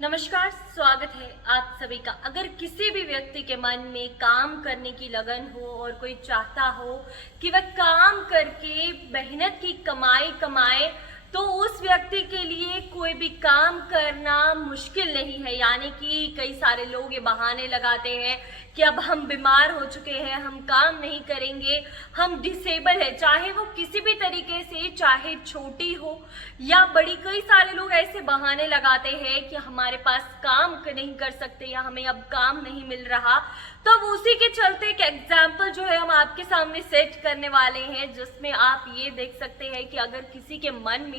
नमस्कार, स्वागत है आप सभी का। अगर किसी भी व्यक्ति के मन में काम करने की लगन हो और कोई चाहता हो कि वह काम करके मेहनत की कमाई कमाए, तो उस व्यक्ति के लिए कोई भी काम करना मुश्किल नहीं है। यानी कि कई सारे लोग ये बहाने लगाते हैं कि अब हम बीमार हो चुके हैं, हम काम नहीं करेंगे, हम डिसेबल है, चाहे वो किसी भी तरीके से, चाहे छोटी हो या बड़ी। कई सारे लोग ऐसे बहाने लगाते हैं कि हमारे पास काम नहीं कर सकते या हमें अब काम नहीं मिल रहा। तो अब उसी के चलते एक एग्जाम्पल जो है हम आपके सामने सेट करने वाले हैं, जिसमें आप ये देख सकते हैं कि अगर किसी के मन में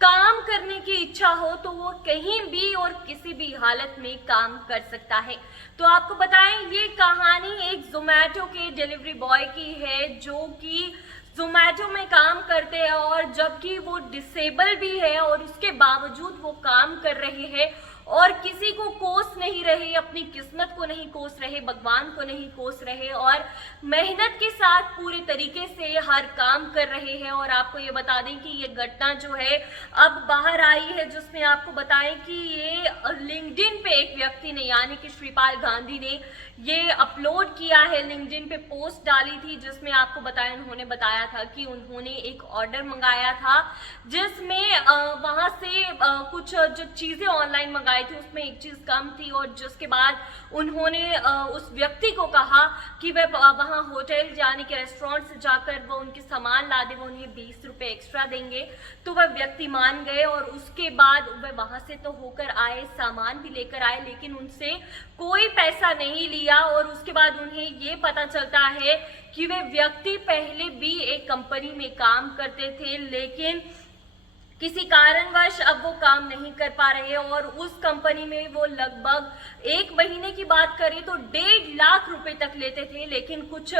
काम करने की इच्छा हो तो वो कहीं भी और किसी भी हालत में काम कर सकता है। तो आपको बताएं, ये कहानी एक जोमैटो के डिलीवरी बॉय की है, जो कि जोमैटो में काम करते हैं और जबकि वो डिसेबल भी है और उसके बावजूद वो काम कर रहे हैं और किसी को कोस नहीं रहे, अपनी किस्मत को नहीं कोस रहे, भगवान को नहीं कोस रहे और मेहनत के साथ पूरे तरीके से हर काम कर रहे हैं। और आपको ये बता दें कि ये घटना जो है अब बाहर आई है, जिसमें आपको बताएं कि ये लिंक्डइन पे एक व्यक्ति ने, यानी कि श्रीपाल गांधी ने ये अपलोड किया है, लिंक्डइन पे पोस्ट डाली थी, जिसमें आपको बताया, उन्होंने बताया था कि उन्होंने एक ऑर्डर मंगाया था, जिसमें वहां से कुछ जो चीजें ऑनलाइन मंगाई थी उसमें एक चीज कम थी। और जिसके बाद उन्होंने उस व्यक्ति को कहा कि वह वहां होटल यानी कि रेस्टोरेंट से जाकर वो उनके सामान ला दे, वो उन्हें 20 रुपए एक्स्ट्रा देंगे। तो वह व्यक्ति मान गए और उसके बाद वह वहां से तो होकर आए, सामान भी लेकर आए, लेकिन उनसे कोई पैसा नहीं लिया। और उसके बाद उन्हें ये पता चलता है कि वे व्यक्ति पहले भी एक कंपनी में काम करते थे, लेकिन किसी कारणवश अब वो काम नहीं कर पा रहे और उस कंपनी में वो लगभग एक महीने की बात करें तो 1.5 लाख रुपए तक लेते थे, लेकिन कुछ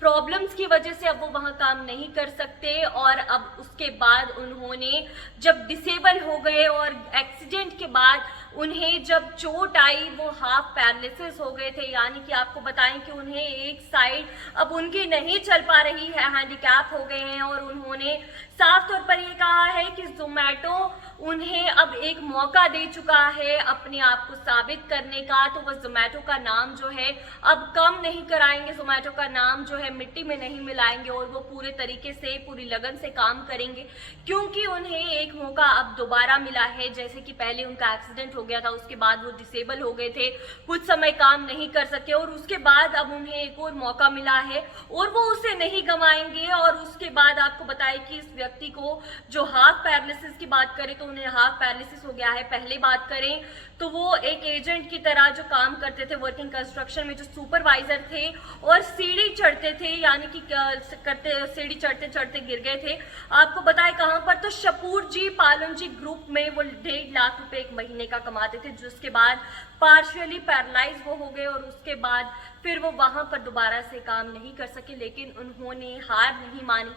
प्रॉब्लम्स की वजह से अब वो वहां काम नहीं कर सकते। और अब उसके बाद उन्होंने जब डिसेबल हो गए और एक्सीडेंट के बाद उन्हें जब चोट आई, वो हाफ पैरालिसिस हो गए थे। यानी कि आपको बताएं कि उन्हें एक साइड अब उनकी नहीं चल पा रही है, हैंडीकैप हो गए हैं। और उन्होंने साफ तौर पर ये कहा है कि जोमैटो उन्हें अब एक मौका दे चुका है अपने आप को साबित करने का। तो वह जोमैटो का नाम जो है अब कम नहीं कराएंगे, जोमैटो का नाम जो है मिट्टी में नहीं मिलाएंगे और वो पूरे तरीके से, पूरी लगन से काम करेंगे, क्योंकि उन्हें एक मौका अब दोबारा मिला है। जैसे कि पहले उनका एक्सीडेंट हो गया था, उसके बाद वो डिसेबल हो गए थे, कुछ समय काम नहीं कर सके और उसके बाद अब उन्हें एक और मौका मिला है और वो उसे नहीं गंवाएंगे। और उसके बाद आपको बताएं कि इस व्यक्ति को जो हाफ पैरालिसिस की बात करें तो उन्हें हाफ पैरालिसिस हो गया है। पहले बात करें तो वो एक एजेंट की तरह जो काम करते थे वर्किंग कंस्ट्रक्शन में, जो सुपरवाइजर थे और सीढ़ी चढ़ते थे, यानी कि सीढ़ी चढ़ते चढ़ते गिर गए थे। आपको बताएं कहां पर, तो शपूर जी पालन जी ग्रुप में वो 1.5 लाख रुपए एक महीने का कमाते थे, जिसके बाद पार्शियली पैरालाइज वो हो गए और उसके बाद फिर वो वहां पर दोबारा से काम नहीं कर सके। लेकिन उन्होंने हार नहीं मानी,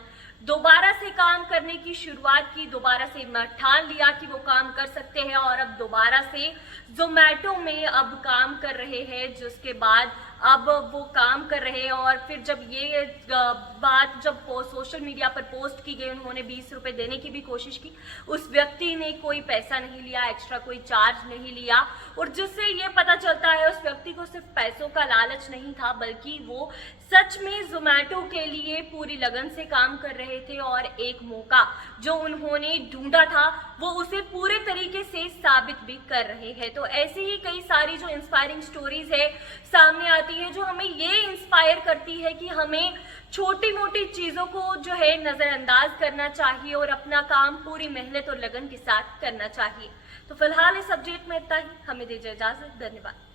दोबारा से काम करने की शुरुआत की, दोबारा से ठान लिया कि वो काम कर सकते हैं और अब दोबारा से जोमैटो में अब काम कर रहे हैं। जिसके बाद अब वो काम कर रहे हैं और फिर जब ये बात जब सोशल मीडिया पर पोस्ट की गई, उन्होंने 20 रुपए देने की भी कोशिश की, उस व्यक्ति ने कोई पैसा नहीं लिया, एक्स्ट्रा कोई चार्ज नहीं लिया। और जिससे ये पता चलता है उस व्यक्ति को सिर्फ पैसों का लालच नहीं था, बल्कि वो सच में जोमैटो के लिए पूरी लगन से काम कर रहे थे और एक मौका जो उन्होंने ढूंढा था वो उसे पूरे तरीके से साबित भी कर रहे हैं। तो ऐसे ही कई सारी जो इंस्पायरिंग स्टोरीज है सामने आती है, जो हमें ये इंस्पायर करती है कि हमें छोटी मोटी चीजों को जो है नजरअंदाज करना चाहिए और अपना काम पूरी मेहनत और लगन के साथ करना चाहिए। तो फिलहाल इस सब्जेक्ट में इतना ही, हमें दीजिए इजाजत, धन्यवाद।